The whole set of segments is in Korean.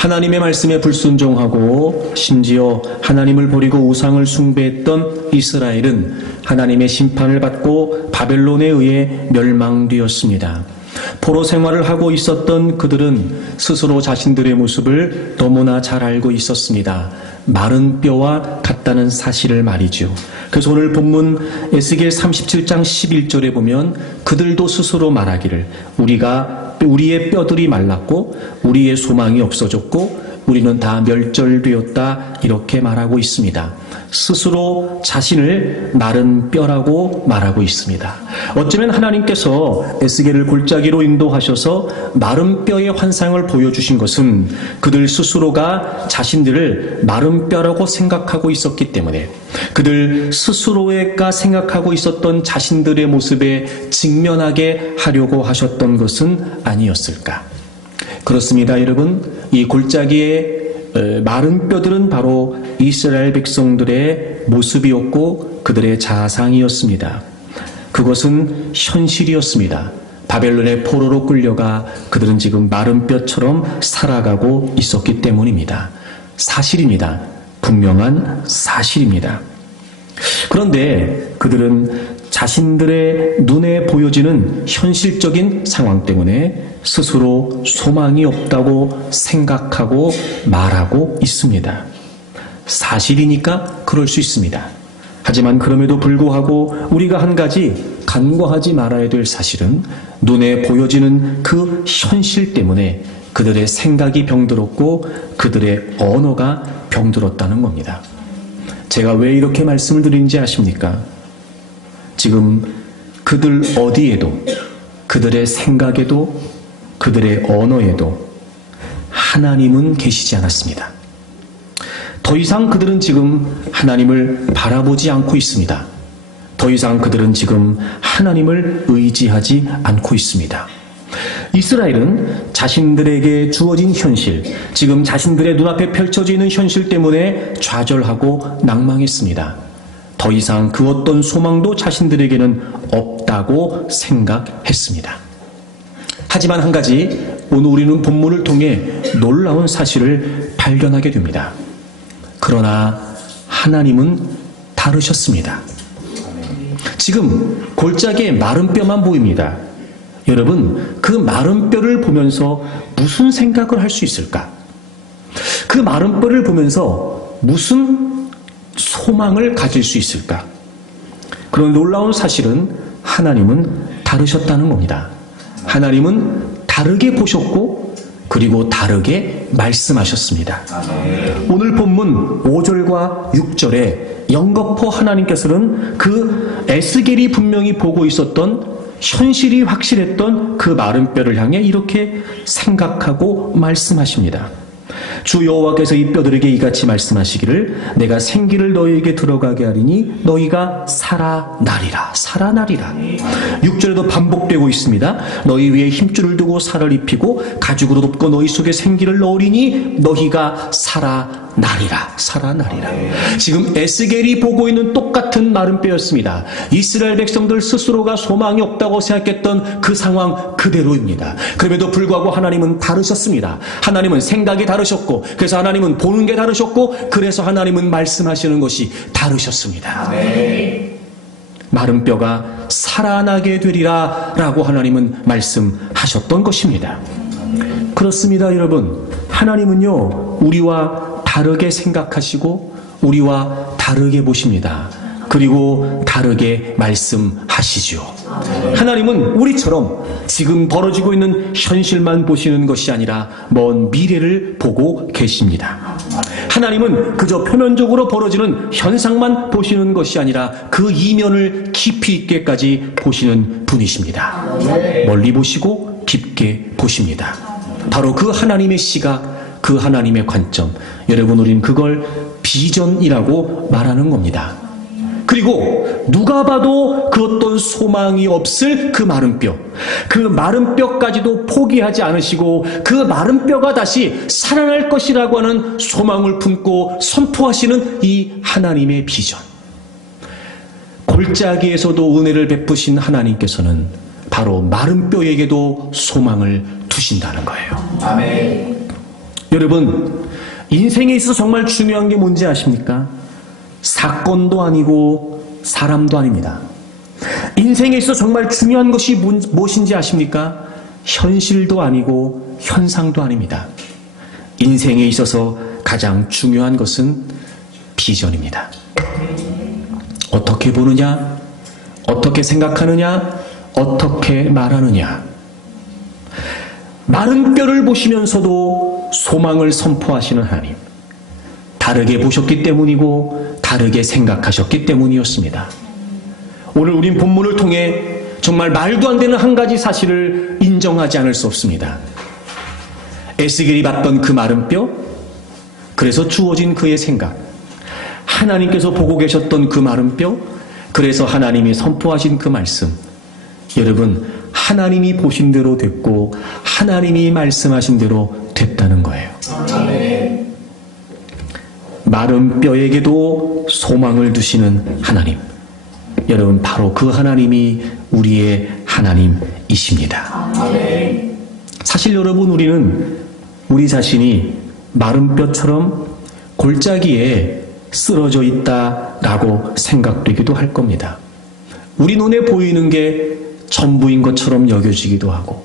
하나님의 말씀에 불순종하고 심지어 하나님을 버리고 우상을 숭배했던 이스라엘은 하나님의 심판을 받고 바벨론에 의해 멸망되었습니다. 포로 생활을 하고 있었던 그들은 스스로 자신들의 모습을 너무나 잘 알고 있었습니다. 마른 뼈와 같다는 사실을 말이죠. 그래서 오늘 본문 에스겔 37장 11절에 보면 그들도 스스로 말하기를 우리의 뼈들이 말랐고 우리의 소망이 없어졌고 우리는 다 멸절되었다 이렇게 말하고 있습니다. 스스로 자신을 마른 뼈라고 말하고 있습니다. 어쩌면 하나님께서 에스겔을 골짜기로 인도하셔서 마른 뼈의 환상을 보여주신 것은 그들 스스로가 자신들을 마른 뼈라고 생각하고 있었기 때문에 그들 스스로가 생각하고 있었던 자신들의 모습에 직면하게 하려고 하셨던 것은 아니었을까? 그렇습니다, 여러분. 이 골짜기의 마른 뼈들은 바로 이스라엘 백성들의 모습이었고 그들의 자상이었습니다. 그것은 현실이었습니다. 바벨론의 포로로 끌려가 그들은 지금 마른 뼈처럼 살아가고 있었기 때문입니다. 사실입니다. 분명한 사실입니다. 그런데 그들은 자신들의 눈에 보여지는 현실적인 상황 때문에 스스로 소망이 없다고 생각하고 말하고 있습니다. 사실이니까 그럴 수 있습니다. 하지만 그럼에도 불구하고 우리가 한 가지 간과하지 말아야 될 사실은 눈에 보여지는 그 현실 때문에 그들의 생각이 병들었고 그들의 언어가 병들었다는 겁니다. 제가 왜 이렇게 말씀을 드리는지 아십니까? 지금 그들 어디에도, 그들의 생각에도, 그들의 언어에도 하나님은 계시지 않았습니다. 더 이상 그들은 지금 하나님을 바라보지 않고 있습니다. 더 이상 그들은 지금 하나님을 의지하지 않고 있습니다. 이스라엘은 자신들에게 주어진 현실, 지금 자신들의 눈앞에 펼쳐져 있는 현실 때문에 좌절하고 낭망했습니다. 더 이상 그 어떤 소망도 자신들에게는 없다고 생각했습니다. 하지만 한 가지 오늘 우리는 본문을 통해 놀라운 사실을 발견하게 됩니다. 그러나 하나님은 다르셨습니다. 지금 골짜기에 마른 뼈만 보입니다. 여러분, 그 마른 뼈를 보면서 무슨 생각을 할 수 있을까? 그 마른 뼈를 보면서 무슨 소망을 가질 수 있을까? 그런 놀라운 사실은 하나님은 다르셨다는 겁니다. 하나님은 다르게 보셨고 그리고 다르게 말씀하셨습니다. 오늘 본문 5절과 6절에 영거포 하나님께서는 그 에스겔이 분명히 보고 있었던 현실이 확실했던 그 마른 뼈를 향해 이렇게 생각하고 말씀하십니다. 주 여호와께서 이 뼈들에게 이같이 말씀하시기를 내가 생기를 너희에게 들어가게 하리니 너희가 살아나리라. 살아나리라. 6절에도 반복되고 있습니다. 너희 위에 힘줄을 두고 살을 입히고 가죽으로 덮고 너희 속에 생기를 넣으리니 너희가 살아나리라. 살아나리라. 지금 에스겔이 보고 있는 똑같은 마른 뼈였습니다. 이스라엘 백성들 스스로가 소망이 없다고 생각했던 그 상황 그대로입니다. 그럼에도 불구하고 하나님은 다르셨습니다. 하나님은 생각이 다르셨고 그래서 하나님은 보는 게 다르셨고 그래서 하나님은 말씀하시는 것이 다르셨습니다. 마른 뼈가 살아나게 되리라 라고 하나님은 말씀하셨던 것입니다. 그렇습니다, 여러분. 하나님은요, 우리와 다르게 생각하시고 우리와 다르게 보십니다. 그리고 다르게 말씀하시죠. 하나님은 우리처럼 지금 벌어지고 있는 현실만 보시는 것이 아니라 먼 미래를 보고 계십니다. 하나님은 그저 표면적으로 벌어지는 현상만 보시는 것이 아니라 그 이면을 깊이 있게까지 보시는 분이십니다. 멀리 보시고 깊게 보십니다. 바로 그 하나님의 시각, 그 하나님의 관점, 여러분, 우리는 그걸 비전이라고 말하는 겁니다. 그리고 누가 봐도 그 어떤 소망이 없을 그 마른 뼈, 그 마른 뼈까지도 포기하지 않으시고 그 마른 뼈가 다시 살아날 것이라고 하는 소망을 품고 선포하시는 이 하나님의 비전. 골짜기에서도 은혜를 베푸신 하나님께서는 바로 마른 뼈에게도 소망을 두신다는 거예요. 아멘. 여러분, 인생에 있어서 정말 중요한 게 뭔지 아십니까? 사건도 아니고 사람도 아닙니다. 인생에 있어서 정말 중요한 것이 무엇인지 아십니까? 현실도 아니고 현상도 아닙니다. 인생에 있어서 가장 중요한 것은 비전입니다. 어떻게 보느냐? 어떻게 생각하느냐? 어떻게 말하느냐? 마른 뼈를 보시면서도 소망을 선포하시는 하나님. 다르게 보셨기 때문이고 다르게 생각하셨기 때문이었습니다. 오늘 우린 본문을 통해 정말 말도 안 되는 한 가지 사실을 인정하지 않을 수 없습니다. 에스겔이 봤던 그 마른 뼈, 그래서 주어진 그의 생각, 하나님께서 보고 계셨던 그 마른 뼈, 그래서 하나님이 선포하신 그 말씀. 여러분, 하나님이 보신 대로 됐고 하나님이 말씀하신 대로 됐다는 거예요. 아멘. 마른 뼈에게도 소망을 두시는 하나님. 여러분, 바로 그 하나님이 우리의 하나님이십니다. 아멘. 사실 여러분, 우리는 우리 자신이 마른 뼈처럼 골짜기에 쓰러져 있다라고 생각되기도 할 겁니다. 우리 눈에 보이는 게 전부인 것처럼 여겨지기도 하고,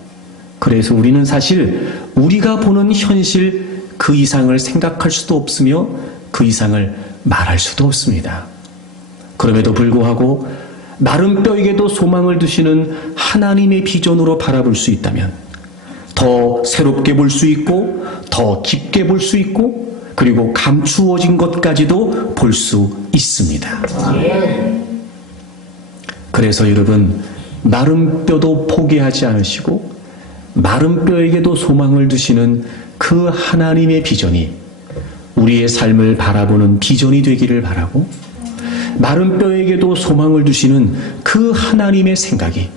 그래서 우리는 사실 우리가 보는 현실 그 이상을 생각할 수도 없으며 그 이상을 말할 수도 없습니다. 그럼에도 불구하고 마른 뼈에게도 소망을 두시는 하나님의 비전으로 바라볼 수 있다면 더 새롭게 볼 수 있고 더 깊게 볼 수 있고 그리고 감추어진 것까지도 볼 수 있습니다. 그래서 여러분, 마른 뼈도 포기하지 않으시고 마른 뼈에게도 소망을 두시는 그 하나님의 비전이 우리의 삶을 바라보는 비전이 되기를 바라고, 마른 뼈에게도 소망을 두시는 그 하나님의 생각이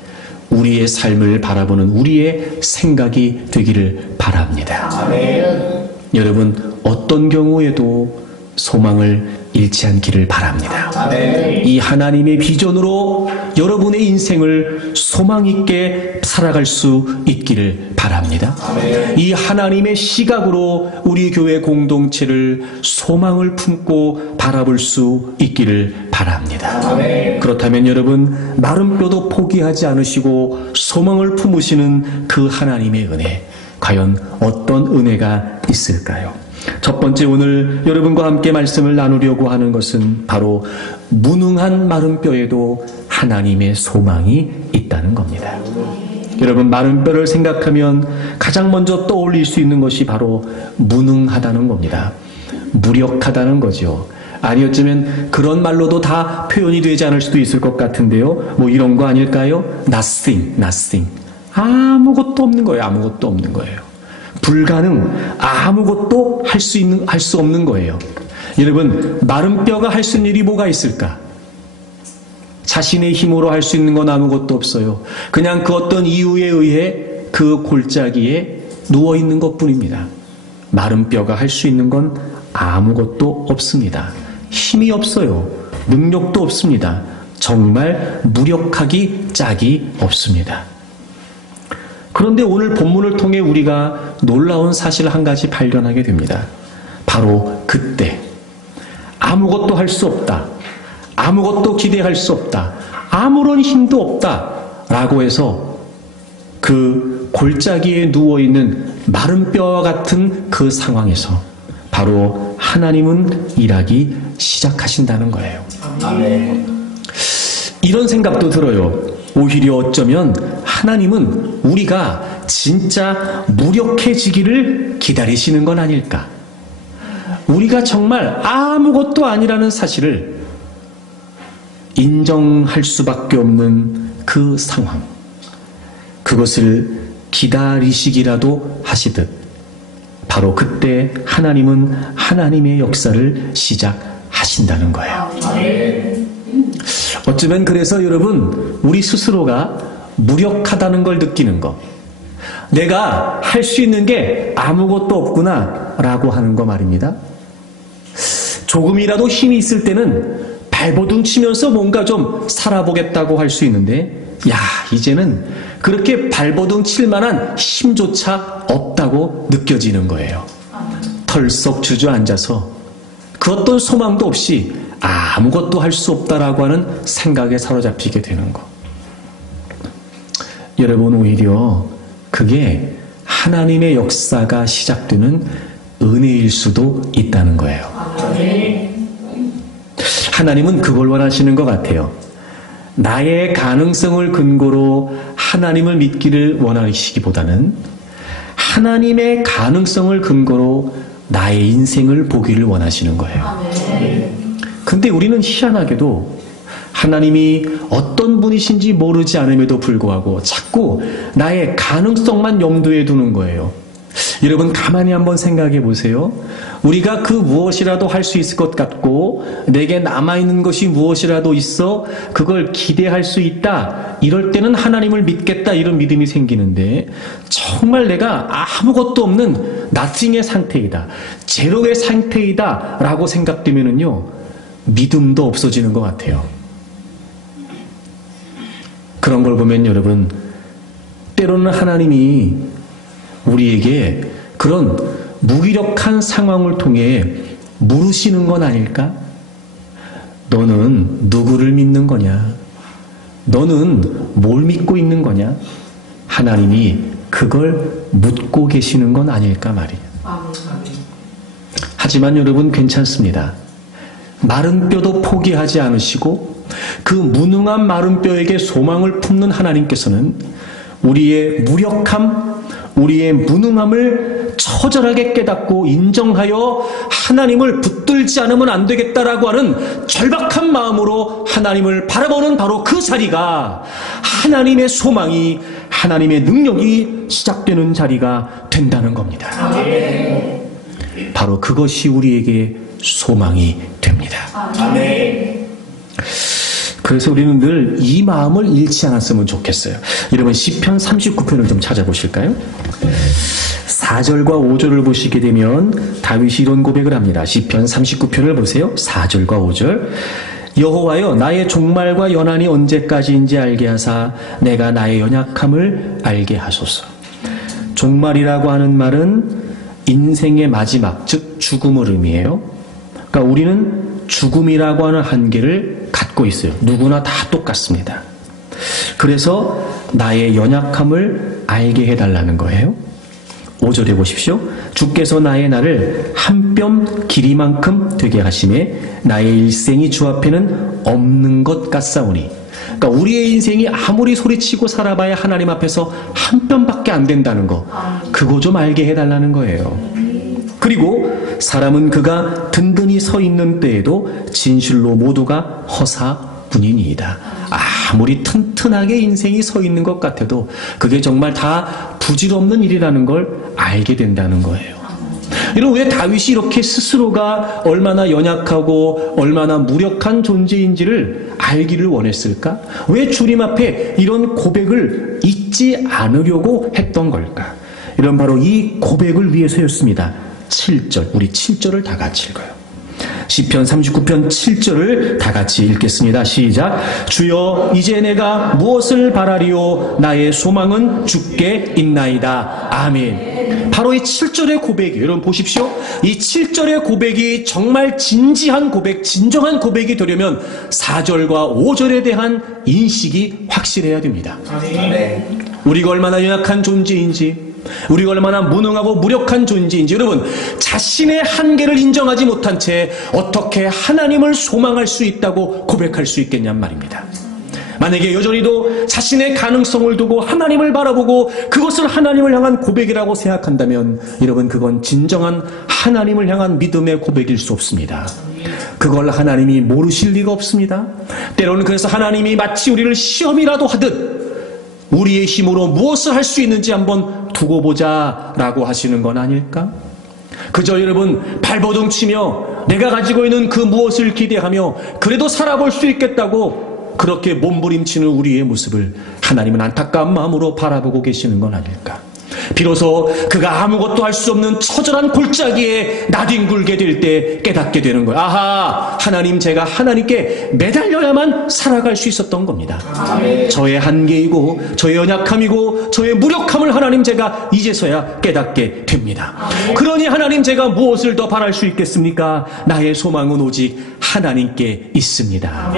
우리의 삶을 바라보는 우리의 생각이 되기를 바랍니다. 아멘. 여러분, 어떤 경우에도 소망을 잃지 않기를 바랍니다. 아멘. 이 하나님의 비전으로 여러분의 인생을 소망 있게 살아갈 수 있기를 바랍니다. 아멘. 이 하나님의 시각으로 우리 교회 공동체를 소망을 품고 바라볼 수 있기를 바랍니다. 아멘. 그렇다면 여러분, 마른 뼈도 포기하지 않으시고 소망을 품으시는 그 하나님의 은혜, 과연 어떤 은혜가 있을까요? 첫 번째, 오늘 여러분과 함께 말씀을 나누려고 하는 것은 바로 무능한 마른 뼈에도 하나님의 소망이 있다는 겁니다. 여러분, 마른 뼈를 생각하면 가장 먼저 떠올릴 수 있는 것이 바로 무능하다는 겁니다. 무력하다는 거죠. 아니, 어쩌면 그런 말로도 다 표현이 되지 않을 수도 있을 것 같은데요. 뭐 이런 거 아닐까요? nothing. 아무것도 없는 거예요. 아무것도 없는 거예요. 불가능, 아무것도 할 수 없는 거예요. 여러분, 마른 뼈가 할 수 있는 일이 뭐가 있을까? 자신의 힘으로 할 수 있는 건 아무것도 없어요. 그냥 그 어떤 이유에 의해 그 골짜기에 누워있는 것뿐입니다. 마른 뼈가 할 수 있는 건 아무것도 없습니다. 힘이 없어요. 능력도 없습니다. 정말 무력하기 짝이 없습니다. 그런데 오늘 본문을 통해 우리가 놀라운 사실 한 가지 발견하게 됩니다. 바로 그때 아무것도 할 수 없다, 아무것도 기대할 수 없다, 아무런 힘도 없다 라고 해서 그 골짜기에 누워있는 마른 뼈와 같은 그 상황에서 바로 하나님은 일하기 시작하신다는 거예요. 아멘. 이런 생각도 들어요. 오히려 어쩌면 하나님은 우리가 진짜 무력해지기를 기다리시는 건 아닐까. 우리가 정말 아무것도 아니라는 사실을 인정할 수밖에 없는 그 상황, 그것을 기다리시기라도 하시듯 바로 그때 하나님은 하나님의 역사를 시작하신다는 거예요. 어쩌면 그래서 여러분, 우리 스스로가 무력하다는 걸 느끼는 것, 내가 할 수 있는 게 아무것도 없구나 라고 하는 거 말입니다. 조금이라도 힘이 있을 때는 발버둥 치면서 뭔가 좀 살아보겠다고 할 수 있는데, 야, 이제는 그렇게 발버둥 칠 만한 힘조차 없다고 느껴지는 거예요. 털썩 주저앉아서 그 어떤 소망도 없이 아무것도 할 수 없다라고 하는 생각에 사로잡히게 되는 것. 여러분, 오히려 그게 하나님의 역사가 시작되는 은혜일 수도 있다는 거예요. 하나님은 그걸 원하시는 것 같아요. 나의 가능성을 근거로 하나님을 믿기를 원하시기보다는 하나님의 가능성을 근거로 나의 인생을 보기를 원하시는 거예요. 근데 우리는 희한하게도 하나님이 어떤 분이신지 모르지 않음에도 불구하고 자꾸 나의 가능성만 염두에 두는 거예요. 여러분, 가만히 한번 생각해 보세요. 우리가 그 무엇이라도 할 수 있을 것 같고 내게 남아있는 것이 무엇이라도 있어 그걸 기대할 수 있다. 이럴 때는 하나님을 믿겠다, 이런 믿음이 생기는데, 정말 내가 아무것도 없는 nothing의 상태이다, 제로의 상태이다 라고 생각되면은요, 믿음도 없어지는 것 같아요. 그런 걸 보면 여러분, 때로는 하나님이 우리에게 그런 무기력한 상황을 통해 물으시는 건 아닐까? 너는 누구를 믿는 거냐? 너는 뭘 믿고 있는 거냐? 하나님이 그걸 묻고 계시는 건 아닐까 말이에요. 하지만 여러분, 괜찮습니다. 마른 뼈도 포기하지 않으시고 그 무능한 마른 뼈에게 소망을 품는 하나님께서는 우리의 무력함, 우리의 무능함을 처절하게 깨닫고 인정하여 하나님을 붙들지 않으면 안 되겠다라고 하는 절박한 마음으로 하나님을 바라보는 바로 그 자리가 하나님의 소망이, 하나님의 능력이 시작되는 자리가 된다는 겁니다. 아멘. 바로 그것이 우리에게 소망이 됩니다. 아멘. 그래서 우리는 늘 이 마음을 잃지 않았으면 좋겠어요. 여러분, 시편 39편을 좀 찾아보실까요? 4절과 5절을 보시게 되면 다윗이 이런 고백을 합니다. 시편 39편을 보세요. 4절과 5절. 여호와여, 나의 종말과 연한이 언제까지인지 알게 하사 내가 나의 연약함을 알게 하소서. 종말이라고 하는 말은 인생의 마지막, 즉 죽음을 의미해요. 그러니까 우리는 죽음이라고 하는 한계를 갖고 있어요. 누구나 다 똑같습니다. 그래서 나의 연약함을 알게 해달라는 거예요. 5절에 보십시오. 주께서 나의 날을 한 뼘 길이만큼 되게 하시매 나의 일생이 주 앞에는 없는 것 같사오니. 그러니까 우리의 인생이 아무리 소리치고 살아봐야 하나님 앞에서 한 뼘밖에 안 된다는 거, 그거 좀 알게 해달라는 거예요. 그리고 사람은 그가 든든히 서 있는 때에도 진실로 모두가 허사뿐이니이다. 아무리 튼튼하게 인생이 서 있는 것 같아도 그게 정말 다 부질없는 일이라는 걸 알게 된다는 거예요. 여러분, 왜 다윗이 이렇게 스스로가 얼마나 연약하고 얼마나 무력한 존재인지를 알기를 원했을까? 왜 주님 앞에 이런 고백을 잊지 않으려고 했던 걸까? 이런 바로 이 고백을 위해서였습니다. 7절, 우리 7절을 다 같이 읽어요. 시편 39편 7절을 다 같이 읽겠습니다. 시작. 주여, 이제 내가 무엇을 바라리요? 나의 소망은 주께 있나이다. 아멘. 바로 이 7절의 고백이에요. 여러분 보십시오. 이 7절의 고백이 정말 진지한 고백, 진정한 고백이 되려면 4절과 5절에 대한 인식이 확실해야 됩니다. 아멘. 우리가 얼마나 연약한 존재인지, 우리가 얼마나 무능하고 무력한 존재인지, 여러분, 자신의 한계를 인정하지 못한 채 어떻게 하나님을 소망할 수 있다고 고백할 수 있겠냔 말입니다. 만약에 여전히도 자신의 가능성을 두고 하나님을 바라보고 그것을 하나님을 향한 고백이라고 생각한다면 여러분, 그건 진정한 하나님을 향한 믿음의 고백일 수 없습니다. 그걸 하나님이 모르실 리가 없습니다. 때로는 그래서 하나님이 마치 우리를 시험이라도 하듯 우리의 힘으로 무엇을 할 수 있는지 한번 두고 보자 라고 하시는 건 아닐까? 그저 여러분 발버둥 치며 내가 가지고 있는 그 무엇을 기대하며 그래도 살아볼 수 있겠다고 그렇게 몸부림치는 우리의 모습을 하나님은 안타까운 마음으로 바라보고 계시는 건 아닐까? 비로소 그가 아무것도 할 수 없는 처절한 골짜기에 나뒹굴게 될 때 깨닫게 되는 거예요. 아하, 하나님, 제가 하나님께 매달려야만 살아갈 수 있었던 겁니다. 저의 한계이고 저의 연약함이고 저의 무력함을 하나님, 제가 이제서야 깨닫게 됩니다. 그러니 하나님, 제가 무엇을 더 바랄 수 있겠습니까? 나의 소망은 오직 하나님께 있습니다.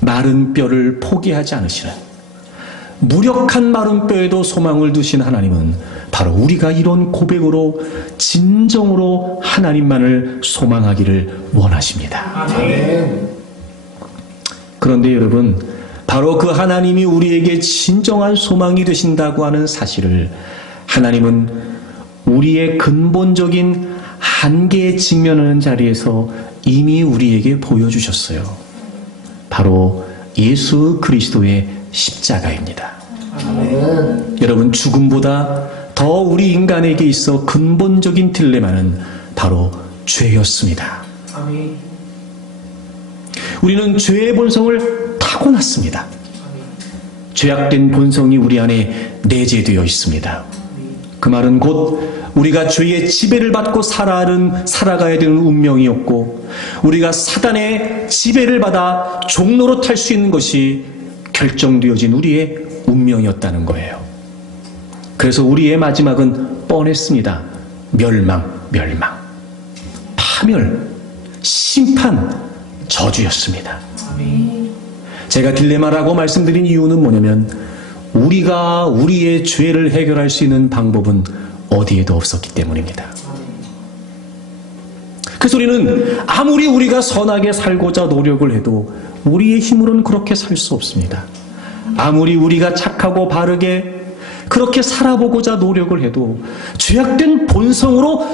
마른 뼈를 포기하지 않으시는, 무력한 마른 뼈에도 소망을 두신 하나님은 바로 우리가 이런 고백으로 진정으로 하나님만을 소망하기를 원하십니다. 그런데 여러분, 바로 그 하나님이 우리에게 진정한 소망이 되신다고 하는 사실을 하나님은 우리의 근본적인 한계에 직면하는 자리에서 이미 우리에게 보여주셨어요. 바로 예수 그리스도의 십자가입니다. 여러분, 죽음보다 더 우리 인간에게 있어 근본적인 딜레마는 바로 죄였습니다. 우리는 죄의 본성을 타고났습니다. 죄악된 본성이 우리 안에 내재되어 있습니다. 그 말은 곧 우리가 죄의 지배를 받고 살아가야 되는 운명이었고, 우리가 사단의 지배를 받아 종로로 탈 수 있는 것이 결정되어진 우리의 운명이었다는 거예요. 그래서 우리의 마지막은 뻔했습니다. 멸망, 파멸, 심판, 저주였습니다. 제가 딜레마라고 말씀드린 이유는 뭐냐면, 우리가 우리의 죄를 해결할 수 있는 방법은 어디에도 없었기 때문입니다. 그래서 우리는 아무리 우리가 선하게 살고자 노력을 해도 우리의 힘으로는 그렇게 살 수 없습니다. 아무리 우리가 착하고 바르게 그렇게 살아보고자 노력을 해도 죄악된 본성으로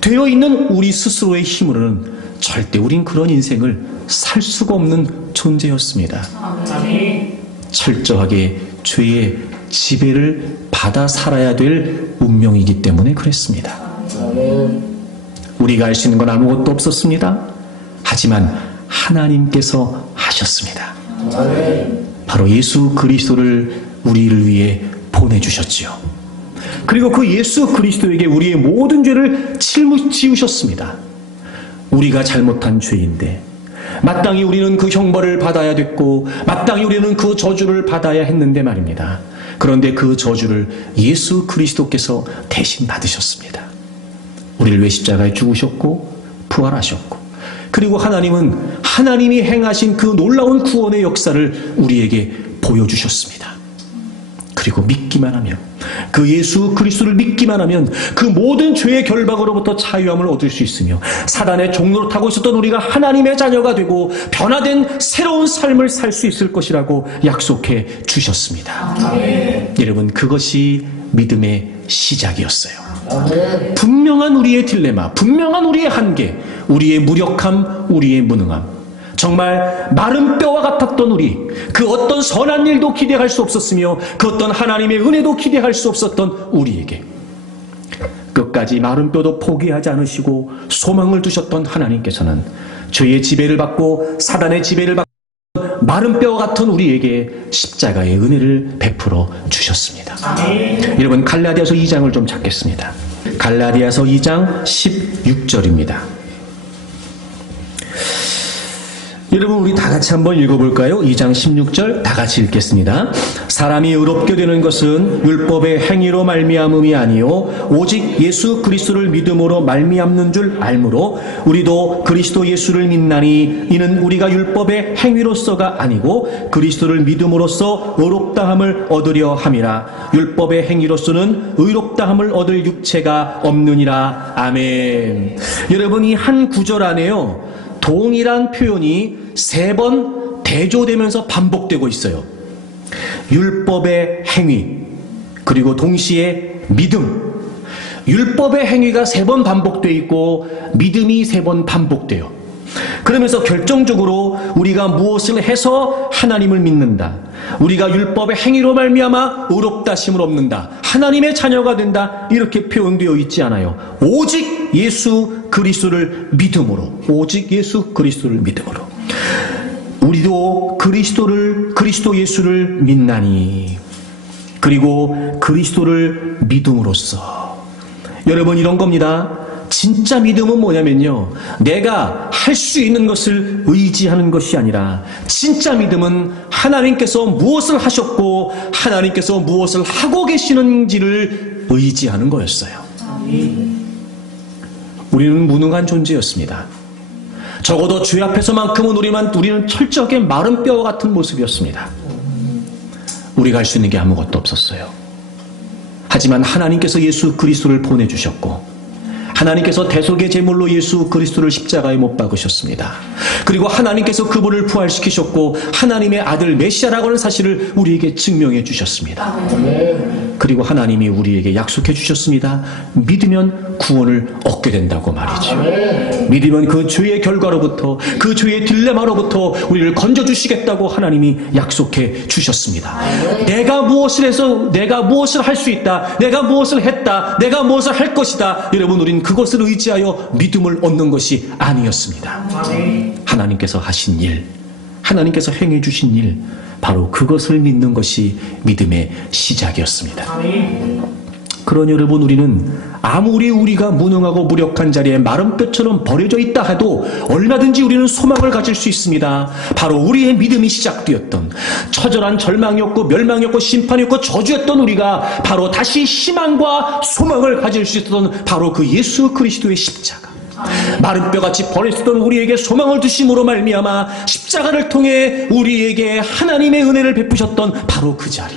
되어 있는 우리 스스로의 힘으로는 절대 우린 그런 인생을 살 수가 없는 존재였습니다. 철저하게 죄의 지배를 받아 살아야 될 운명이기 때문에 그랬습니다. 우리가 할 수 있는 건 아무것도 없었습니다. 하지만 하나님께서 하셨습니다. 바로 예수 그리스도를 우리를 위해 보내주셨지요. 그리고 그 예수 그리스도에게 우리의 모든 죄를 짊어지우셨습니다. 우리가 잘못한 죄인데 마땅히 우리는 그 형벌을 받아야 됐고, 마땅히 우리는 그 저주를 받아야 했는데 말입니다. 그런데 그 저주를 예수 그리스도께서 대신 받으셨습니다. 우리를 위해 십자가에 죽으셨고 부활하셨고, 그리고 하나님은 하나님이 행하신 그 놀라운 구원의 역사를 우리에게 보여주셨습니다. 그리고 믿기만 하면, 그 예수 그리스도를 믿기만 하면 그 모든 죄의 결박으로부터 자유함을 얻을 수 있으며, 사단의 종로로 타고 있었던 우리가 하나님의 자녀가 되고 변화된 새로운 삶을 살 수 있을 것이라고 약속해 주셨습니다. 여러분, 그것이 믿음의 시작이었어요. 분명한 우리의 딜레마, 분명한 우리의 한계, 우리의 무력함, 우리의 무능함, 정말 마른 뼈와 같았던 우리, 그 어떤 선한 일도 기대할 수 없었으며 그 어떤 하나님의 은혜도 기대할 수 없었던 우리에게 끝까지 마른 뼈도 포기하지 않으시고 소망을 두셨던 하나님께서는 죄의 지배를 받고 사단의 지배를 받고 마른 뼈와 같은 우리에게 십자가의 은혜를 베풀어 주셨습니다. 여러분, 갈라디아서 2장을 좀 찾겠습니다. 갈라디아서 2장 16절입니다. 여러분, 우리 다 같이 한번 읽어볼까요? 2장 16절 다 같이 읽겠습니다. 사람이 의롭게 되는 것은 율법의 행위로 말미암음이 아니요 오직 예수 그리스도를 믿음으로 말미암는 줄 알므로 우리도 그리스도 예수를 믿나니 이는 우리가 율법의 행위로서가 아니고 그리스도를 믿음으로써 의롭다함을 얻으려 함이라. 율법의 행위로서는 의롭다함을 얻을 육체가 없느니라. 아멘. 여러분, 이 한 구절 안에요, 동일한 표현이 3번 대조되면서 반복되고 있어요. 율법의 행위, 그리고 동시에 믿음. 율법의 행위가 3번 반복되어 있고 믿음이 3번 반복돼요. 그러면서 결정적으로 우리가 무엇을 해서 하나님을 믿는다, 우리가 율법의 행위로 말미암아 의롭다심을 얻는다, 하나님의 자녀가 된다, 이렇게 표현되어 있지 않아요. 오직 예수 그리스도를 믿음으로, 오직 예수 그리스도를 믿음으로 우리도 그리스도 예수를 믿나니. 그리고 그리스도를 믿음으로써. 여러분, 이런 겁니다. 진짜 믿음은 뭐냐면요, 내가 할 수 있는 것을 의지하는 것이 아니라 진짜 믿음은 하나님께서 무엇을 하셨고 하나님께서 무엇을 하고 계시는지를 의지하는 거였어요. 우리는 무능한 존재였습니다. 적어도 주 앞에서만큼은 우리는 철저하게 마른 뼈와 같은 모습이었습니다. 우리가 할 수 있는 게 아무것도 없었어요. 하지만 하나님께서 예수 그리스도를 보내주셨고, 하나님께서 대속의 제물로 예수 그리스도를 십자가에 못 박으셨습니다. 그리고 하나님께서 그분을 부활시키셨고 하나님의 아들 메시아라고 하는 사실을 우리에게 증명해 주셨습니다. 그리고 하나님이 우리에게 약속해 주셨습니다. 믿으면 구원을 얻게 된다고 말이죠. 믿으면 그 죄의 결과로부터, 그 죄의 딜레마로부터 우리를 건져주시겠다고 하나님이 약속해 주셨습니다. 내가 무엇을 해서 내가 무엇을 할 수 있다, 내가 무엇을 했다, 내가 무엇을 할 것이다, 여러분, 우린 그것을 의지하여 믿음을 얻는 것이 아니었습니다. 하나님께서 하신 일, 하나님께서 행해 주신 일, 바로 그것을 믿는 것이 믿음의 시작이었습니다. 그러니 여러분, 우리는 아무리 우리가 무능하고 무력한 자리에 마른 뼈처럼 버려져 있다 해도 얼마든지 우리는 소망을 가질 수 있습니다. 바로 우리의 믿음이 시작되었던, 처절한 절망이었고 멸망이었고 심판이었고 저주였던 우리가 바로 다시 희망과 소망을 가질 수 있었던 바로 그 예수 그리스도의 십자가, 마른 뼈같이 버렸던 우리에게 소망을 주심으로 말미암아 십자가를 통해 우리에게 하나님의 은혜를 베푸셨던 바로 그 자리,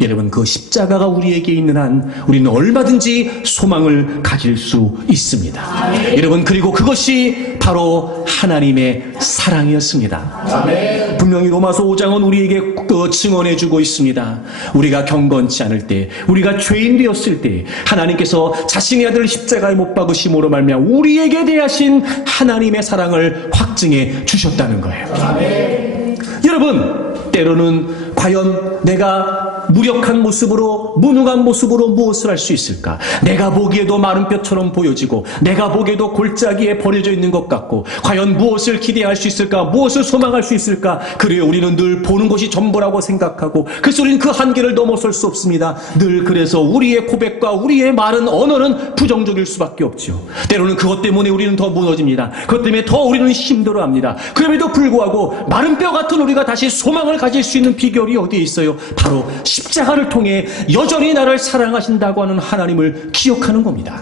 여러분, 그 십자가가 우리에게 있는 한 우리는 얼마든지 소망을 가질 수 있습니다. 여러분, 그리고 그것이 바로 하나님의 사랑이었습니다. 분명히 로마서 5장은 우리에게 증언해주고 있습니다. 우리가 경건치 않을 때, 우리가 죄인 되었을 때 하나님께서 자신의 아들 십자가에 못 박으심으로 말미암아 우리에게 대하신 하나님의 사랑을 확증해 주셨다는 거예요. 여러분, 때로는 과연 내가 무력한 모습으로, 무능한 모습으로 무엇을 할 수 있을까? 내가 보기에도 마른 뼈처럼 보여지고 내가 보기에도 골짜기에 버려져 있는 것 같고, 과연 무엇을 기대할 수 있을까? 무엇을 소망할 수 있을까? 그래요, 우리는 늘 보는 것이 전부라고 생각하고, 그래서 우리는 그 한계를 넘어설 수 없습니다. 늘 그래서 우리의 고백과 우리의 말은, 언어는 부정적일 수밖에 없죠. 때로는 그것 때문에 우리는 더 무너집니다. 그것 때문에 더 우리는 힘들어합니다. 그럼에도 불구하고 마른 뼈 같은 우리가 다시 소망을 가질 수 있는 비결이 어디에 있어요? 바로 십자가를 통해 여전히 나를 사랑하신다고 하는 하나님을 기억하는 겁니다.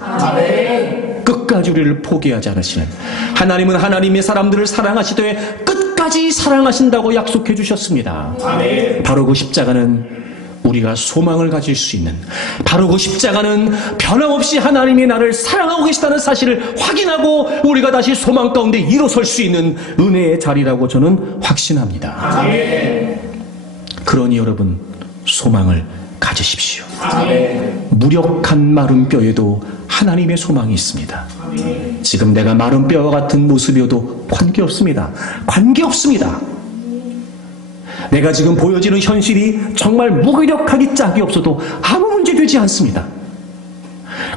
끝까지 우리를 포기하지 않으시는 하나님은 하나님의 사람들을 사랑하시되 끝까지 사랑하신다고 약속해 주셨습니다. 바로 그 십자가는 우리가 소망을 가질 수 있는, 바로 그 십자가는 변함없이 하나님이 나를 사랑하고 계시다는 사실을 확인하고 우리가 다시 소망 가운데 일어설 수 있는 은혜의 자리라고 저는 확신합니다. 그러니 여러분, 소망을 가지십시오. 무력한 마른 뼈에도 하나님의 소망이 있습니다. 지금 내가 마른 뼈와 같은 모습이어도 관계없습니다. 관계없습니다. 내가 지금 보여지는 현실이 정말 무기력하기 짝이 없어도 아무 문제 되지 않습니다.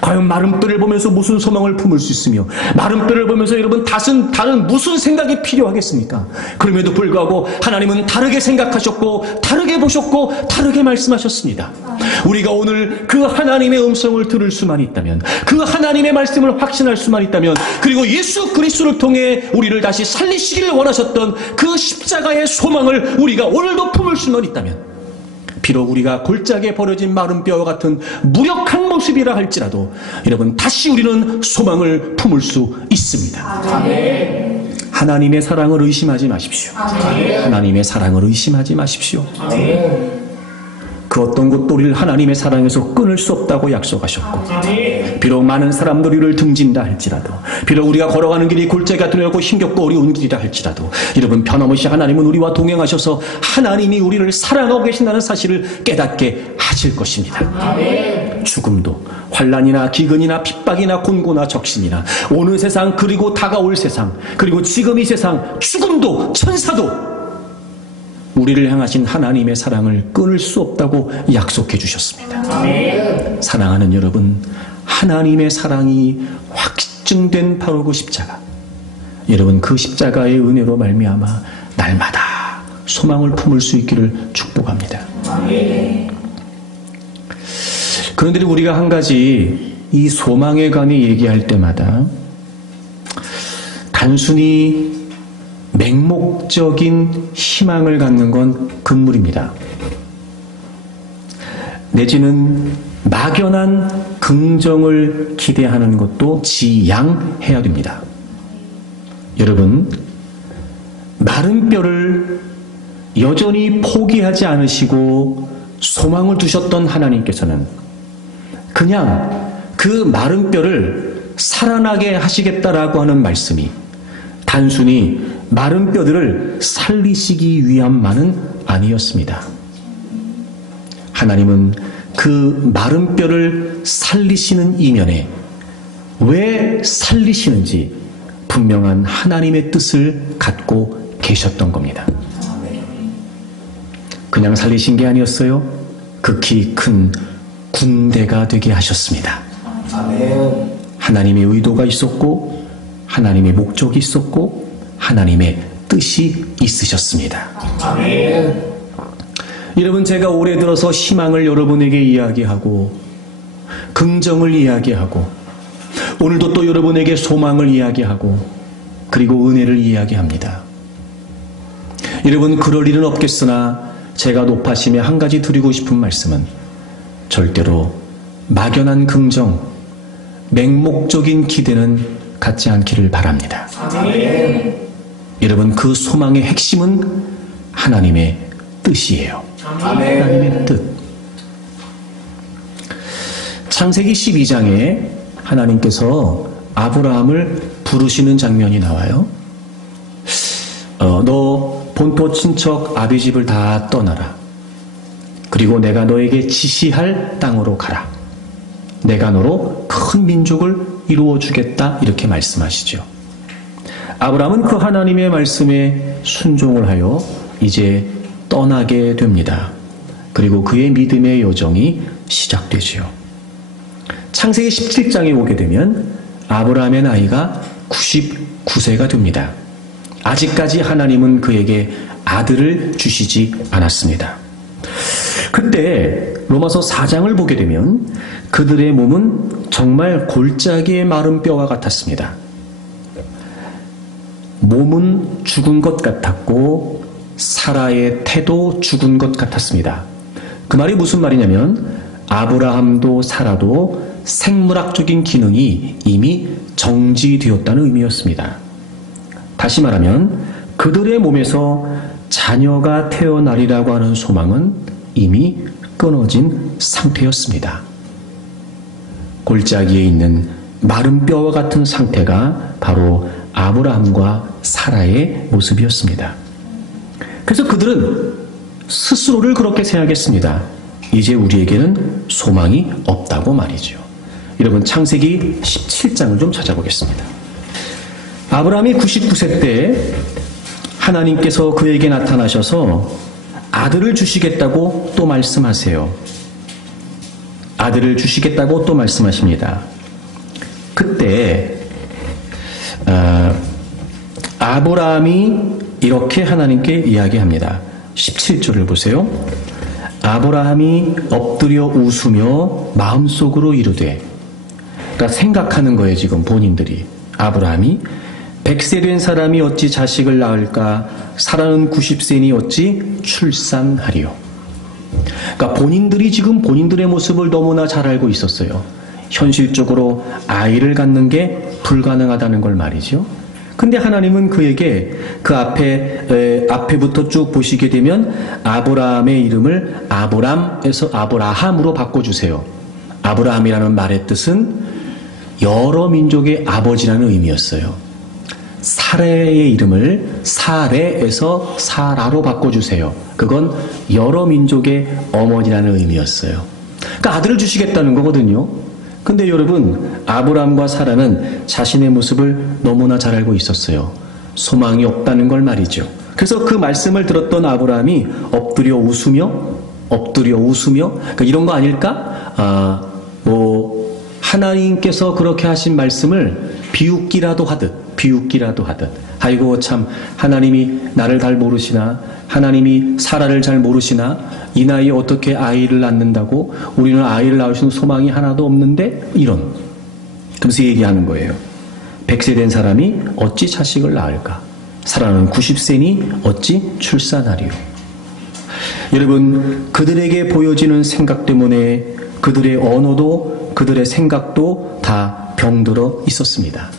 과연 마른 뼈를 보면서 무슨 소망을 품을 수 있으며, 마른 뼈를 보면서 여러분 다른 무슨 생각이 필요하겠습니까? 그럼에도 불구하고 하나님은 다르게 생각하셨고 다르게 보셨고 다르게 말씀하셨습니다. 우리가 오늘 그 하나님의 음성을 들을 수만 있다면, 그 하나님의 말씀을 확신할 수만 있다면, 그리고 예수 그리스도를 통해 우리를 다시 살리시기를 원하셨던 그 십자가의 소망을 우리가 오늘도 품을 수만 있다면, 비록 우리가 골짜기에 버려진 마른 뼈와 같은 무력한 모습이라 할지라도 여러분, 다시 우리는 소망을 품을 수 있습니다. 하나님의 사랑을 의심하지 마십시오. 하나님의 사랑을 의심하지 마십시오. 그 어떤 것도 우리를 하나님의 사랑에서 끊을 수 없다고 약속하셨고, 비록 많은 사람들이 우리를 등진다 할지라도, 비록 우리가 걸어가는 길이 골짜기 같은 어렵고 힘겹고 어려운 길이라 할지라도, 여러분, 변함없이 하나님은 우리와 동행하셔서 하나님이 우리를 사랑하고 계신다는 사실을 깨닫게 하실 것입니다. 죽음도, 환난이나 기근이나 핍박이나 곤고나 적신이나 오는 세상, 그리고 다가올 세상, 그리고 지금 이 세상, 죽음도 천사도 우리를 향하신 하나님의 사랑을 끊을 수 없다고 약속해 주셨습니다. 사랑하는 여러분, 하나님의 사랑이 확증된 바로 그 십자가, 여러분, 그 십자가의 은혜로 말미암아 날마다 소망을 품을 수 있기를 축복합니다. 그런데 우리가 한 가지 이 소망에 관해 얘기할 때마다 단순히 맹목적인 희망을 갖는 건 금물입니다. 내지는 막연한 긍정을 기대하는 것도 지양해야 됩니다. 여러분, 마른 뼈를 여전히 포기하지 않으시고 소망을 두셨던 하나님께서는 그냥 그 마른 뼈를 살아나게 하시겠다라고 하는 말씀이 단순히 마른 뼈들을 살리시기 위함만은 아니었습니다. 하나님은 그 마른 뼈를 살리시는 이면에 왜 살리시는지 분명한 하나님의 뜻을 갖고 계셨던 겁니다. 그냥 살리신 게 아니었어요. 극히 큰 군대가 되게 하셨습니다. 하나님의 의도가 있었고 하나님의 목적이 있었고 하나님의 뜻이 있으셨습니다. 여러분, 제가 올해 들어서 희망을 여러분에게 이야기하고 긍정을 이야기하고 오늘도 또 여러분에게 소망을 이야기하고 그리고 은혜를 이야기합니다. 여러분, 그럴 일은 없겠으나 제가 높아심에 한 가지 드리고 싶은 말씀은 절대로 막연한 긍정, 맹목적인 기대는 갖지 않기를 바랍니다. 여러분, 그 소망의 핵심은 하나님의 뜻이에요. 하나님의 뜻. 창세기 12장에 하나님께서 아브라함을 부르시는 장면이 나와요. 너 본토 친척 아비 집을 다 떠나라. 그리고 내가 너에게 지시할 땅으로 가라. 내가 너로 큰 민족을 이루어 주겠다. 이렇게 말씀하시죠. 아브라함은 그 하나님의 말씀에 순종을 하여 이제 떠나게 됩니다. 그리고 그의 믿음의 여정이 시작되지요. 창세기 17장에 오게 되면 아브라함의 나이가 99세가 됩니다. 아직까지 하나님은 그에게 아들을 주시지 않았습니다. 그때 로마서 4장을 보게 되면 그들의 몸은 정말 골짜기의 마른 뼈와 같았습니다. 몸은 죽은 것 같았고 사라의 태도 죽은 것 같았습니다. 그 말이 무슨 말이냐면 아브라함도 사라도 생물학적인 기능이 이미 정지되었다는 의미였습니다. 다시 말하면 그들의 몸에서 자녀가 태어나리라고 하는 소망은 이미 끊어진 상태였습니다. 골짜기에 있는 마른 뼈와 같은 상태가 바로 아브라함과 사라의 모습이었습니다. 그래서 그들은 스스로를 그렇게 생각했습니다. 이제 우리에게는 소망이 없다고 말이죠. 여러분, 창세기 17장을 좀 찾아보겠습니다. 아브라함이 99세 때 하나님께서 그에게 나타나셔서 아들을 주시겠다고 또 말씀하세요. 아들을 주시겠다고 또 말씀하십니다. 그때 아브라함이 이렇게 하나님께 이야기합니다. 17절을 보세요. 아브라함이 엎드려 웃으며 마음속으로 이르되, 그러니까 생각하는 거예요. 지금 본인들이. 아브라함이 100세 된 사람이 어찌 자식을 낳을까? 사라는 90세니 어찌 출산하리요? 그러니까 본인들이 지금 본인들의 모습을 너무나 잘 알고 있었어요. 현실적으로 아이를 갖는 게 불가능하다는 걸 말이죠. 근데 하나님은 그에게 그 앞에부터 쭉 보시게 되면 아브라함의 이름을 아브람에서 아브라함으로 바꿔주세요. 아브라함이라는 말의 뜻은 여러 민족의 아버지라는 의미였어요. 사레의 이름을 사레에서 사라로 바꿔주세요. 그건 여러 민족의 어머니라는 의미였어요. 그러니까 아들을 주시겠다는 거거든요. 근데 여러분, 아브라함과 사라는 자신의 모습을 너무나 잘 알고 있었어요. 소망이 없다는 걸 말이죠. 그래서 그 말씀을 들었던 아브라함이 엎드려 웃으며 그러니까 이런 거 아닐까? 하나님께서 그렇게 하신 말씀을 비웃기라도 하듯 아이고 참 하나님이 나를 잘 모르시나, 하나님이 사라를 잘 모르시나, 이 나이에 어떻게 아이를 낳는다고, 우리는 아이를 낳을 수 있는 소망이 하나도 없는데, 이런. 그러면서 얘기하는 거예요. 100세 된 사람이 어찌 자식을 낳을까? 사라는 90세니 어찌 출산하리요? 여러분, 그들에게 보여지는 생각 때문에 그들의 언어도 그들의 생각도 다 병들어 있었습니다.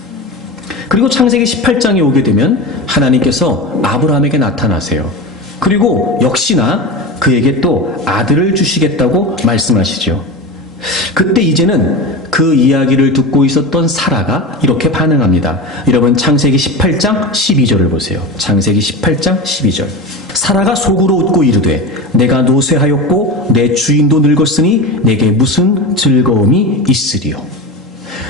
그리고 창세기 18장에 오게 되면 하나님께서 아브라함에게 나타나세요. 그리고 역시나 그에게 또 아들을 주시겠다고 말씀하시죠. 그때 이제는 그 이야기를 듣고 있었던 사라가 이렇게 반응합니다. 여러분, 창세기 18장 12절을 보세요. 창세기 18장 12절. 사라가 속으로 웃고 이르되 내가 노쇠하였고 내 주인도 늙었으니 내게 무슨 즐거움이 있으리요.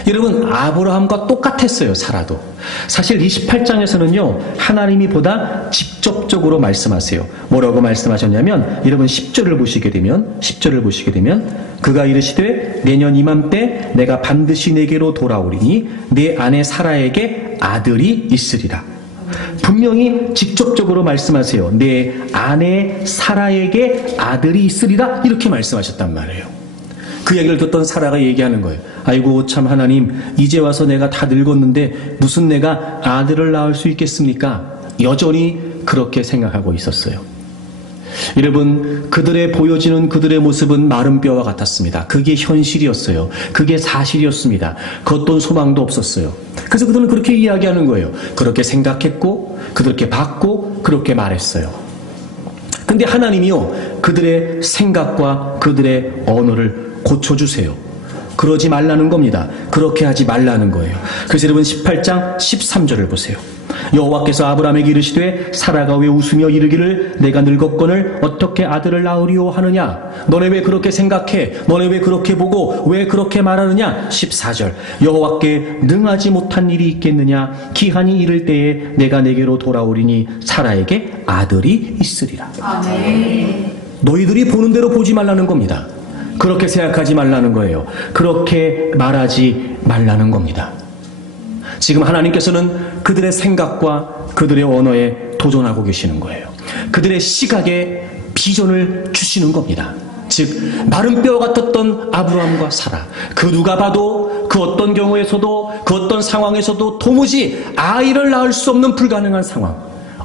여러분, 아브라함과 똑같았어요. 사라도. 사실 28장에서는요 하나님이 보다 직접적으로 말씀하세요. 뭐라고 말씀하셨냐면, 여러분 10절을 보시게 되면 그가 이르시되 내년 이맘때 내가 반드시 내게로 돌아오리니 내 아내 사라에게 아들이 있으리라. 분명히 직접적으로 말씀하세요. 내 아내 사라에게 아들이 있으리라, 이렇게 말씀하셨단 말이에요. 그 얘기를 듣던 사라가 얘기하는 거예요. 아이고 참 하나님, 이제 와서 내가 다 늙었는데 무슨 내가 아들을 낳을 수 있겠습니까? 여전히 그렇게 생각하고 있었어요. 여러분, 그들의 보여지는 그들의 모습은 마른 뼈와 같았습니다. 그게 현실이었어요. 그게 사실이었습니다. 겉돈 소망도 없었어요. 그래서 그들은 그렇게 이야기하는 거예요. 그렇게 생각했고, 그렇게 봤고, 그렇게 말했어요. 근데 하나님이요, 그들의 생각과 그들의 언어를 고쳐주세요. 그러지 말라는 겁니다. 그렇게 하지 말라는 거예요. 그래서 여러분 18장 13절을 보세요. 여호와께서 아브라함에게 이르시되 사라가 왜 웃으며 이르기를 내가 늙었거늘 어떻게 아들을 낳으리오 하느냐? 너네 왜 그렇게 생각해? 너네 왜 그렇게 보고 왜 그렇게 말하느냐? 14절. 여호와께 능하지 못한 일이 있겠느냐? 기한이 이를 때에 내가 내게로 돌아오리니 사라에게 아들이 있으리라. 아멘. 너희들이 보는 대로 보지 말라는 겁니다. 그렇게 생각하지 말라는 거예요. 그렇게 말하지 말라는 겁니다. 지금 하나님께서는 그들의 생각과 그들의 언어에 도전하고 계시는 거예요. 그들의 시각에 비전을 주시는 겁니다. 즉 마른 뼈 같았던 아브라함과 사라, 그 누가 봐도 그 어떤 경우에서도 그 어떤 상황에서도 도무지 아이를 낳을 수 없는 불가능한 상황,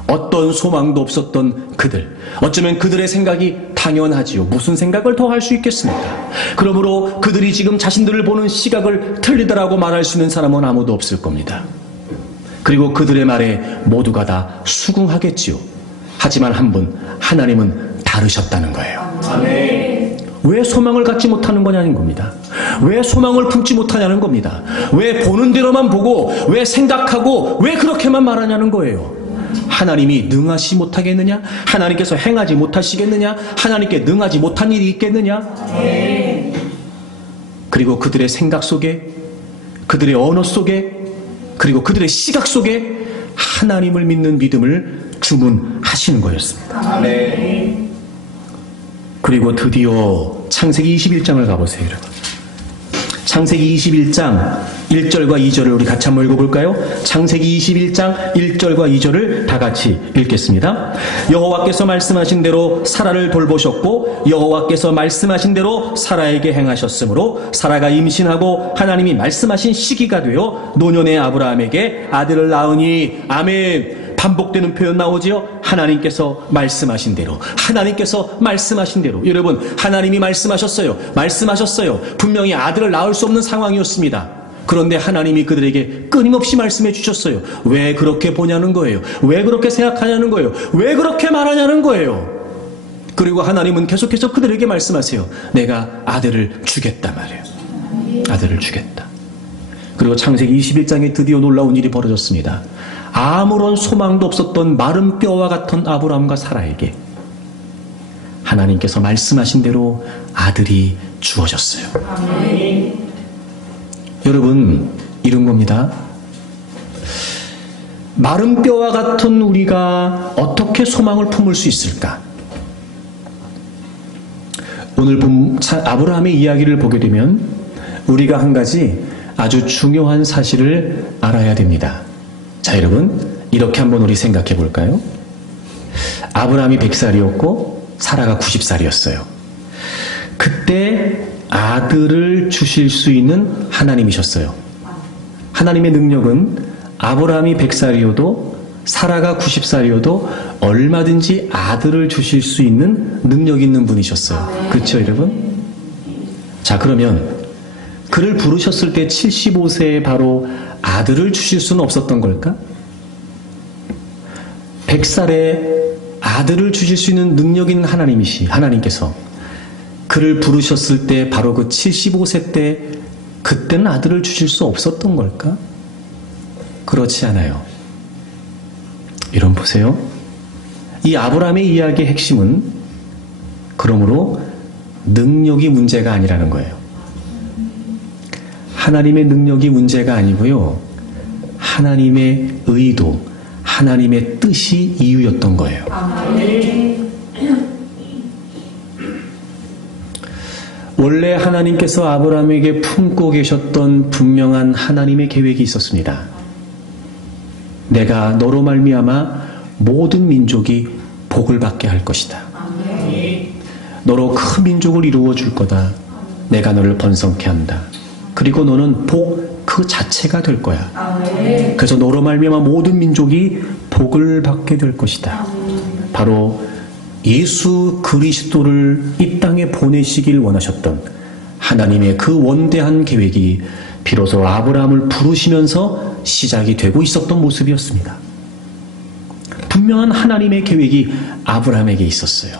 어떤 소망도 없었던 그들, 어쩌면 그들의 생각이 당연하지요. 무슨 생각을 더 할 수 있겠습니까? 그러므로 그들이 지금 자신들을 보는 시각을 틀리다라고 말할 수 있는 사람은 아무도 없을 겁니다. 그리고 그들의 말에 모두가 다 수긍하겠지요. 하지만 한 분, 하나님은 다르셨다는 거예요. 아멘. 왜 소망을 갖지 못하는 거냐는 겁니다. 왜 소망을 품지 못하냐는 겁니다. 왜 보는 대로만 보고, 왜 생각하고, 왜 그렇게만 말하냐는 거예요. 하나님이 능하시 못하겠느냐? 하나님께서 행하지 못하시겠느냐? 하나님께 능하지 못한 일이 있겠느냐? 네. 그리고 그들의 생각 속에, 그들의 언어 속에, 그리고 그들의 시각 속에 하나님을 믿는 믿음을 주문하시는 거였습니다. 네. 그리고 드디어 창세기 21장을 가보세요, 여러분. 창세기 21장 1절과 2절을 우리 같이 한번 읽어볼까요? 창세기 21장 1절과 2절을 다 같이 읽겠습니다. 여호와께서 말씀하신 대로 사라를 돌보셨고 여호와께서 말씀하신 대로 사라에게 행하셨으므로 사라가 임신하고 하나님이 말씀하신 시기가 되어 노년의 아브라함에게 아들을 낳으니. 아멘. 반복되는 표현 나오지요? 하나님께서 말씀하신 대로, 하나님께서 말씀하신 대로. 여러분, 하나님이 말씀하셨어요. 분명히 아들을 낳을 수 없는 상황이었습니다. 그런데 하나님이 그들에게 끊임없이 말씀해 주셨어요. 왜 그렇게 보냐는 거예요. 왜 그렇게 생각하냐는 거예요. 왜 그렇게 말하냐는 거예요. 그리고 하나님은 계속해서 그들에게 말씀하세요. 내가 아들을 주겠다 말이에요. 아들을 주겠다. 그리고 창세기 21장에 드디어 놀라운 일이 벌어졌습니다. 아무런 소망도 없었던 마른 뼈와 같은 아브라함과 사라에게 하나님께서 말씀하신 대로 아들이 주어졌어요. 아멘. 여러분, 이런 겁니다. 마른 뼈와 같은 우리가 어떻게 소망을 품을 수 있을까? 오늘 아브라함의 이야기를 보게 되면 우리가 한 가지 아주 중요한 사실을 알아야 됩니다. 자, 여러분, 이렇게 한번 우리 생각해 볼까요? 아브라함이 100살이었고 사라가 90살이었어요. 그때 아들을 주실 수 있는 하나님이셨어요. 하나님의 능력은 아브라함이 100살이어도 사라가 90살이어도 얼마든지 아들을 주실 수 있는 능력 있는 분이셨어요. 그렇죠, 여러분? 자, 그러면 그를 부르셨을 때 75세에 바로 아들을 주실 수는 없었던 걸까? 100살에 아들을 주실 수 있는 능력 있는 하나님께서 그를 부르셨을 때 바로 그 75세 때 그때는 아들을 주실 수 없었던 걸까? 그렇지 않아요. 여러분 보세요. 이 아브라함의 이야기의 핵심은 그러므로 능력이 문제가 아니라는 거예요. 하나님의 능력이 문제가 아니고요. 하나님의 의도, 하나님의 뜻이 이유였던 거예요. 원래 하나님께서 아브라함에게 품고 계셨던 분명한 하나님의 계획이 있었습니다. 내가 너로 말미암아 모든 민족이 복을 받게 할 것이다. 너로 큰 민족을 이루어 줄 거다. 내가 너를 번성케 한다. 그리고 너는 복 그 자체가 될 거야. 그래서 너로 말미암아 모든 민족이 복을 받게 될 것이다. 바로 예수 그리스도를 이 땅에 보내시길 원하셨던 하나님의 그 원대한 계획이 비로소 아브라함을 부르시면서 시작이 되고 있었던 모습이었습니다. 분명한 하나님의 계획이 아브라함에게 있었어요.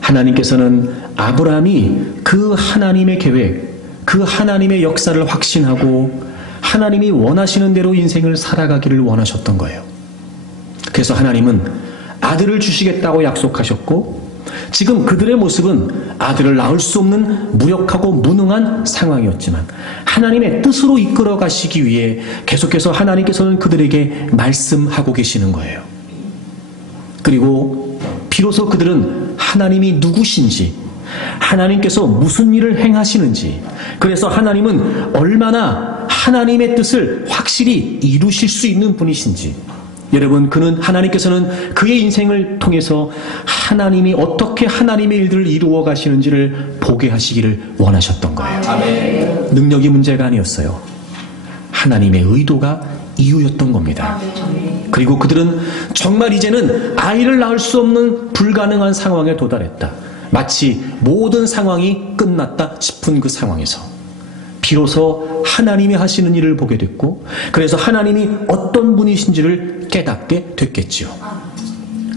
하나님께서는 아브라함이 그 하나님의 계획, 그 하나님의 역사를 확신하고 하나님이 원하시는 대로 인생을 살아가기를 원하셨던 거예요. 그래서 하나님은 아들을 주시겠다고 약속하셨고 지금 그들의 모습은 아들을 낳을 수 없는 무력하고 무능한 상황이었지만 하나님의 뜻으로 이끌어 가시기 위해 계속해서 하나님께서는 그들에게 말씀하고 계시는 거예요. 그리고 비로소 그들은 하나님이 누구신지, 하나님께서 무슨 일을 행하시는지, 그래서 하나님은 얼마나 하나님의 뜻을 확실히 이루실 수 있는 분이신지, 여러분, 하나님께서는 그의 인생을 통해서 하나님이 어떻게 하나님의 일들을 이루어 가시는지를 보게 하시기를 원하셨던 거예요. 아멘. 능력이 문제가 아니었어요. 하나님의 의도가 이유였던 겁니다. 그리고 그들은 정말 이제는 아이를 낳을 수 없는 불가능한 상황에 도달했다. 마치 모든 상황이 끝났다 싶은 그 상황에서 비로소 하나님이 하시는 일을 보게 됐고, 그래서 하나님이 어떤 분이신지를 깨닫게 됐겠지요.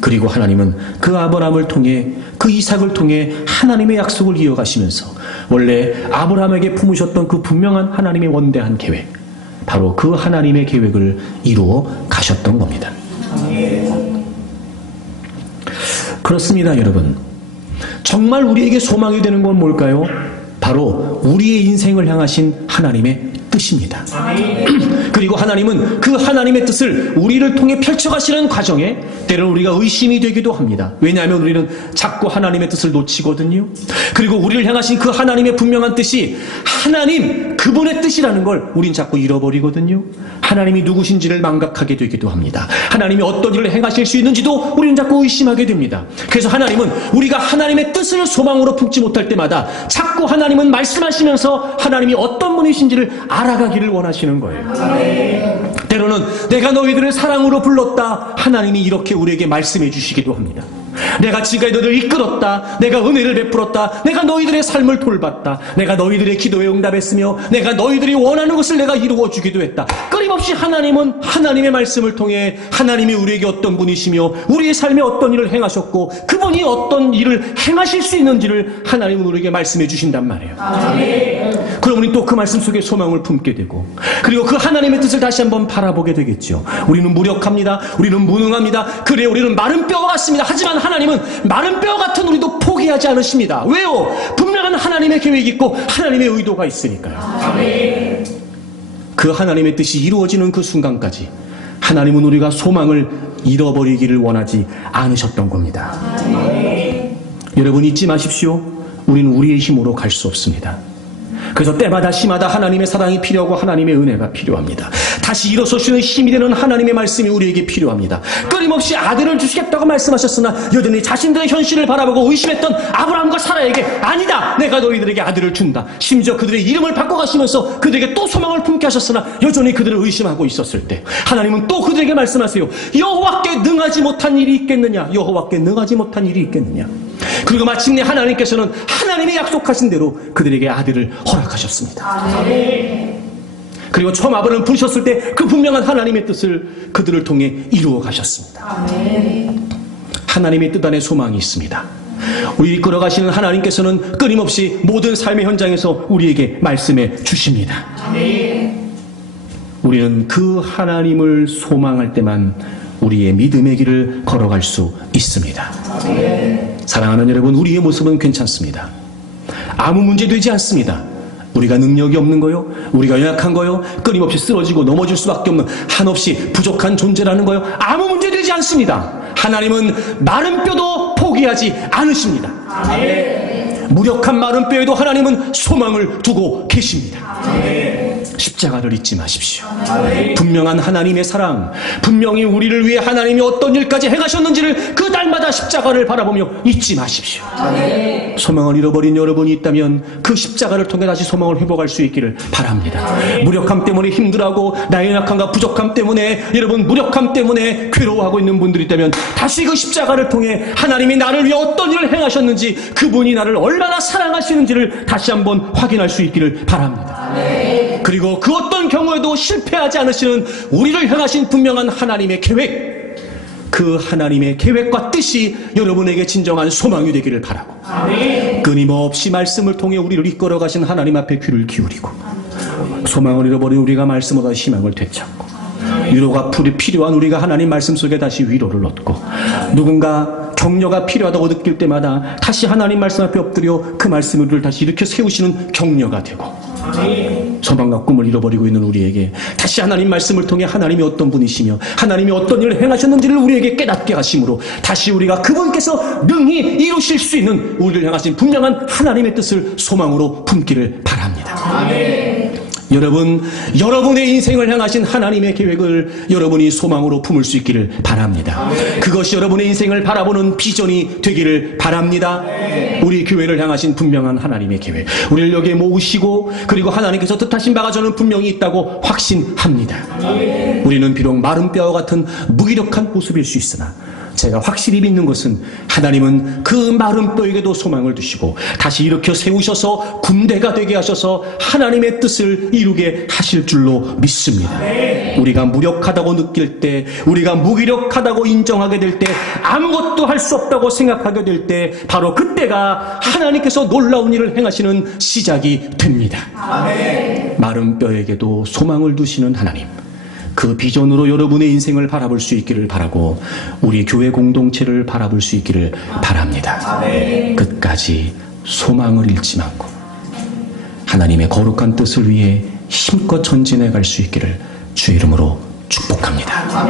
그리고 하나님은 그 아브라함을 통해, 그 이삭을 통해 하나님의 약속을 이어가시면서 원래 아브라함에게 품으셨던 그 분명한 하나님의 원대한 계획, 바로 그 하나님의 계획을 이루어 가셨던 겁니다. 그렇습니다, 여러분. 정말 우리에게 소망이 되는 건 뭘까요? 바로 우리의 인생을 향하신 하나님의 뜻입니다. 그리고 하나님은 그 하나님의 뜻을 우리를 통해 펼쳐가시는 과정에 때로는 우리가 의심이 되기도 합니다. 왜냐하면 우리는 자꾸 하나님의 뜻을 놓치거든요. 그리고 우리를 향하신 그 하나님의 분명한 뜻이 하나님 그분의 뜻이라는 걸 우린 자꾸 잃어버리거든요. 하나님이 누구신지를 망각하게 되기도 합니다. 하나님이 어떤 일을 행하실 수 있는지도 우리는 자꾸 의심하게 됩니다. 그래서 하나님은 우리가 하나님의 뜻을 소망으로 품지 못할 때마다 자꾸 하나님은 말씀하시면서 하나님이 어떤 분이신지를 알아가기를 원하시는 거예요. 때로는 내가 너희들을 사랑으로 불렀다, 하나님이 이렇게 우리에게 말씀해 주시기도 합니다. 내가 지금까지 너희들을 이끌었다, 내가 은혜를 베풀었다, 내가 너희들의 삶을 돌봤다, 내가 너희들의 기도에 응답했으며 내가 너희들이 원하는 것을 내가 이루어 주기도 했다. 끊임없이 하나님은 하나님의 말씀을 통해 하나님이 우리에게 어떤 분이시며 우리의 삶에 어떤 일을 행하셨고 그분이 어떤 일을 행하실 수 있는지를 하나님은 우리에게 말씀해 주신단 말이에요. 그럼 우리는 또 그 말씀 속에 소망을 품게 되고, 그리고 그 하나님의 뜻을 다시 한번 바라보게 되겠죠. 우리는 무력합니다. 우리는 무능합니다. 그래, 우리는 마른 뼈와 같습니다. 하지만 하나님은 마른 뼈 같은 우리도 포기하지 않으십니다. 왜요? 분명한 하나님의 계획이 있고 하나님의 의도가 있으니까요. 그 하나님의 뜻이 이루어지는 그 순간까지 하나님은 우리가 소망을 잃어버리기를 원하지 않으셨던 겁니다. 여러분 잊지 마십시오. 우리는 우리의 힘으로 갈 수 없습니다. 그래서 때마다 시마다 하나님의 사랑이 필요하고 하나님의 은혜가 필요합니다. 다시 일어서시는 힘이 되는 하나님의 말씀이 우리에게 필요합니다. 끊임없이 아들을 주시겠다고 말씀하셨으나 여전히 자신들의 현실을 바라보고 의심했던 아브라함과 사라에게 아니다, 내가 너희들에게 아들을 준다. 심지어 그들의 이름을 바꿔가시면서 그들에게 또 소망을 품게 하셨으나 여전히 그들을 의심하고 있었을 때 하나님은 또 그들에게 말씀하세요. 여호와께 능하지 못한 일이 있겠느냐? 여호와께 능하지 못한 일이 있겠느냐? 그리고 마침내 하나님께서는 하나님의 약속하신 대로 그들에게 아들을 허락하셨습니다. 그리고 처음 아브라함을 부르셨을 때 그 분명한 하나님의 뜻을 그들을 통해 이루어 가셨습니다. 하나님의 뜻 안에 소망이 있습니다. 우리 이끌어 가시는 하나님께서는 끊임없이 모든 삶의 현장에서 우리에게 말씀해 주십니다. 우리는 그 하나님을 소망할 때만 우리의 믿음의 길을 걸어갈 수 있습니다. 사랑하는 여러분, 우리의 모습은 괜찮습니다. 아무 문제 되지 않습니다. 우리가 능력이 없는 거요, 우리가 연약한 거요, 끊임없이 쓰러지고 넘어질 수밖에 없는 한없이 부족한 존재라는 거요, 아무 문제 되지 않습니다. 하나님은 마른 뼈도 포기하지 않으십니다. 무력한 마른 뼈에도 하나님은 소망을 두고 계십니다. 십자가를 잊지 마십시오. 분명한 하나님의 사랑, 분명히 우리를 위해 하나님이 어떤 일까지 행하셨는지를 그 날마다 십자가를 바라보며 잊지 마십시오. 소망을 잃어버린 여러분이 있다면 그 십자가를 통해 다시 소망을 회복할 수 있기를 바랍니다. 무력함 때문에 힘들어하고 나의 연약함과 부족함 때문에, 여러분 무력함 때문에 괴로워하고 있는 분들이 있다면 다시 그 십자가를 통해 하나님이 나를 위해 어떤 일을 행하셨는지, 그분이 나를 얼마나 사랑하시는지를 다시 한번 확인할 수 있기를 바랍니다. 그리고 그 어떤 경우에도 실패하지 않으시는 우리를 향하신 분명한 하나님의 계획, 그 하나님의 계획과 뜻이 여러분에게 진정한 소망이 되기를 바라고, 끊임없이 말씀을 통해 우리를 이끌어 가신 하나님 앞에 귀를 기울이고, 소망을 잃어버린 우리가 말씀보다 희망을 되찾고, 위로가 필요한 우리가 하나님 말씀 속에 다시 위로를 얻고, 누군가 격려가 필요하다고 느낄 때마다 다시 하나님 말씀 앞에 엎드려 그 말씀을 다시 일으켜 세우시는 격려가 되고, 소망과 꿈을 잃어버리고 있는 우리에게 다시 하나님 말씀을 통해 하나님이 어떤 분이시며 하나님이 어떤 일을 행하셨는지를 우리에게 깨닫게 하심으로 다시 우리가 그분께서 능히 이루실 수 있는 우리를 향하신 분명한 하나님의 뜻을 소망으로 품기를 바랍니다. 여러분, 여러분의 인생을 향하신 하나님의 계획을 여러분이 소망으로 품을 수 있기를 바랍니다. 그것이 여러분의 인생을 바라보는 비전이 되기를 바랍니다. 우리 교회를 향하신 분명한 하나님의 계획, 우리를 여기에 모으시고 그리고 하나님께서 뜻하신 바가 저는 분명히 있다고 확신합니다. 우리는 비록 마른 뼈와 같은 무기력한 모습일 수 있으나 제가 확실히 믿는 것은 하나님은 그 마른 뼈에게도 소망을 두시고 다시 일으켜 세우셔서 군대가 되게 하셔서 하나님의 뜻을 이루게 하실 줄로 믿습니다. 우리가 무력하다고 느낄 때, 우리가 무기력하다고 인정하게 될 때, 아무것도 할 수 없다고 생각하게 될 때, 바로 그때가 하나님께서 놀라운 일을 행하시는 시작이 됩니다. 마른 뼈에게도 소망을 두시는 하나님, 그 비전으로 여러분의 인생을 바라볼 수 있기를 바라고 우리 교회 공동체를 바라볼 수 있기를 바랍니다. 끝까지 소망을 잃지 말고 하나님의 거룩한 뜻을 위해 힘껏 전진해 갈 수 있기를 주의 이름으로 축복합니다.